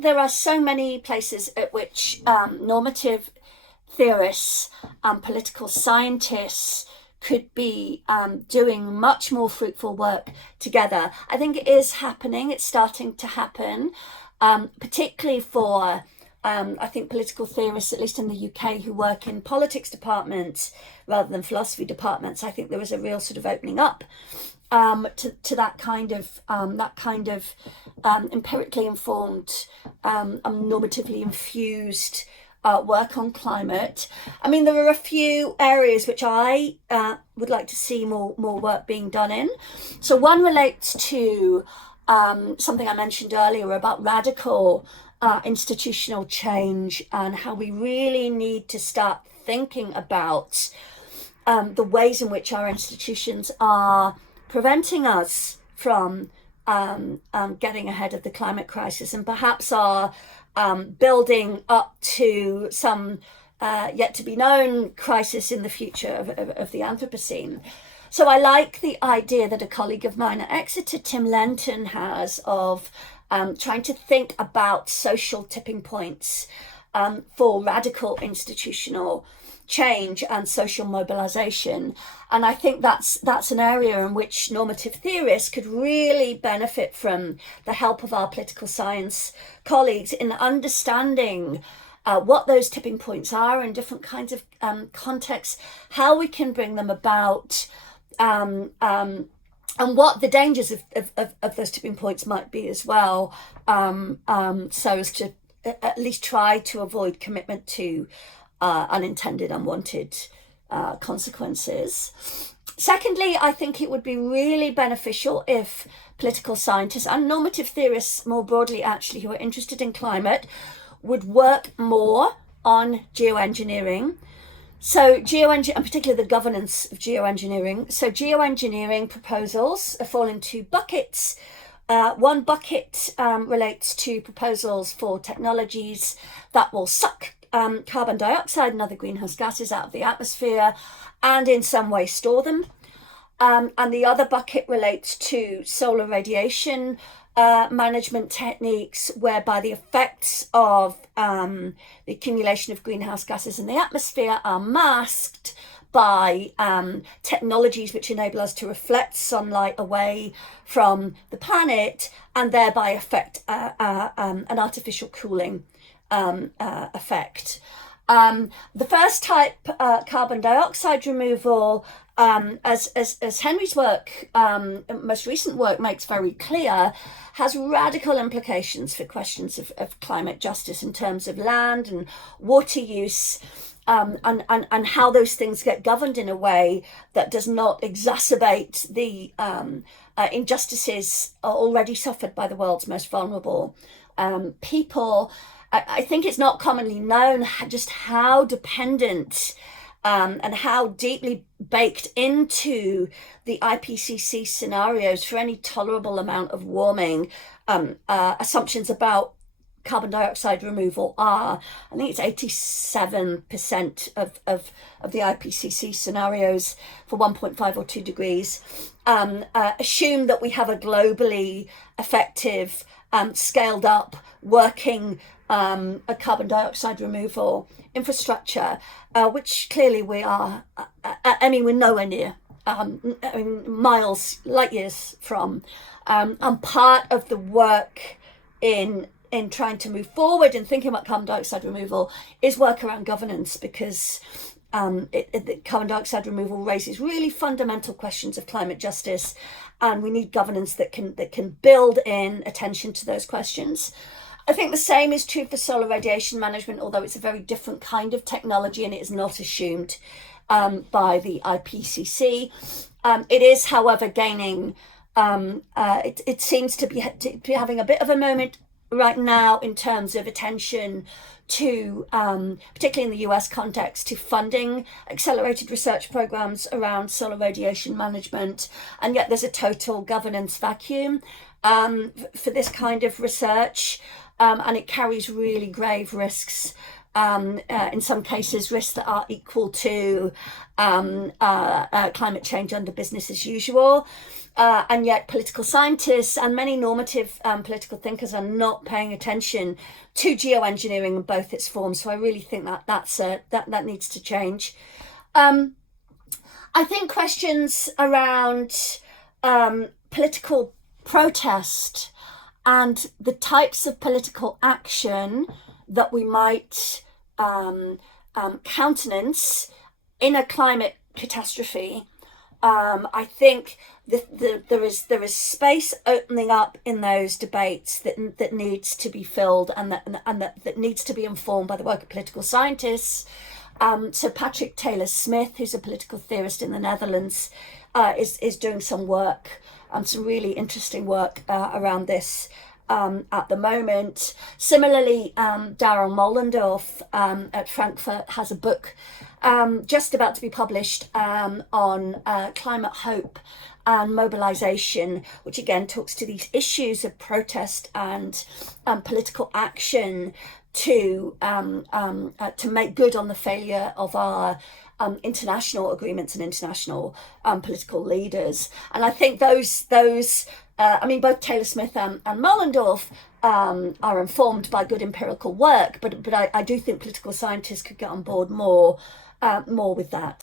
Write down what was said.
think there are so many places at which normative theorists and political scientists could be doing much more fruitful work together. I think it is happening. It's starting to happen, particularly for I think political theorists, at least in the UK, who work in politics departments rather than philosophy departments. I think there is a real sort of opening up to that kind of empirically informed, normatively infused work on climate. I mean, there are a few areas which I would like to see more work being done in. So one relates to something I mentioned earlier about radical institutional change, and how we really need to start thinking about the ways in which our institutions are preventing us from getting ahead of the climate crisis, and perhaps are building up to some yet to be known crisis in the future of the Anthropocene. So I like the idea that a colleague of mine at Exeter, Tim Lenton, has of trying to think about social tipping points for radical institutional change and social mobilization. And I think that's an area in which normative theorists could really benefit from the help of our political science colleagues in understanding what those tipping points are in different kinds of contexts, how we can bring them about, and what the dangers of those tipping points might be as well, so as to at least try to avoid commitment to unintended, unwanted consequences. Secondly, I think it would be really beneficial if political scientists and normative theorists more broadly, actually, who are interested in climate, would work more on geoengineering. So and particularly the governance of geoengineering. So geoengineering proposals fall into buckets. One bucket relates to proposals for technologies that will suck carbon dioxide and other greenhouse gases out of the atmosphere and in some way store them. And the other bucket relates to solar radiation management techniques, whereby the effects of the accumulation of greenhouse gases in the atmosphere are masked by technologies which enable us to reflect sunlight away from the planet and thereby affect an artificial cooling effect. The first type, carbon dioxide removal, as Henry's work, most recent work, makes very clear, has radical implications for questions of climate justice in terms of land and water use, and how those things get governed in a way that does not exacerbate the injustices already suffered by the world's most vulnerable people. I think it's not commonly known just how dependent and how deeply baked into the IPCC scenarios for any tolerable amount of warming assumptions about carbon dioxide removal are. I think it's 87% of the IPCC scenarios for 1.5 or 2 degrees assume that we have a globally effective, scaled up, working a carbon dioxide removal infrastructure, which clearly we are, we're nowhere near, light years from. And part of the work in trying to move forward and thinking about carbon dioxide removal is work around governance, because carbon dioxide removal raises really fundamental questions of climate justice, and we need governance that can build in attention to those questions. I think the same is true for solar radiation management, although it's a very different kind of technology and it is not assumed by the IPCC. It is, however, gaining, it seems to be having a bit of a moment right now in terms of attention to, particularly in the US context, to funding accelerated research programs around solar radiation management. And yet there's a total governance vacuum for this kind of research. And it carries really grave risks, in some cases risks that are equal to climate change under business as usual. and yet political scientists and many normative political thinkers are not paying attention to geoengineering in both its forms. So I really think that that needs to change. I think questions around political protest and the types of political action that we might countenance in a climate catastrophe. I think there is space opening up in those debates that needs to be filled, and that needs to be informed by the work of political scientists. So Patrick Taylor-Smith, who's a political theorist in the Netherlands, is doing some work, some really interesting work around this at the moment. Similarly, Darrell Mollendorf at Frankfurt has a book just about to be published on climate hope and mobilization, which again talks to these issues of protest and political action to make good on the failure of our international agreements and international political leaders. And I think those both Taylor-Smith and Mollendorf are informed by good empirical work, but I do think political scientists could get on board more with that.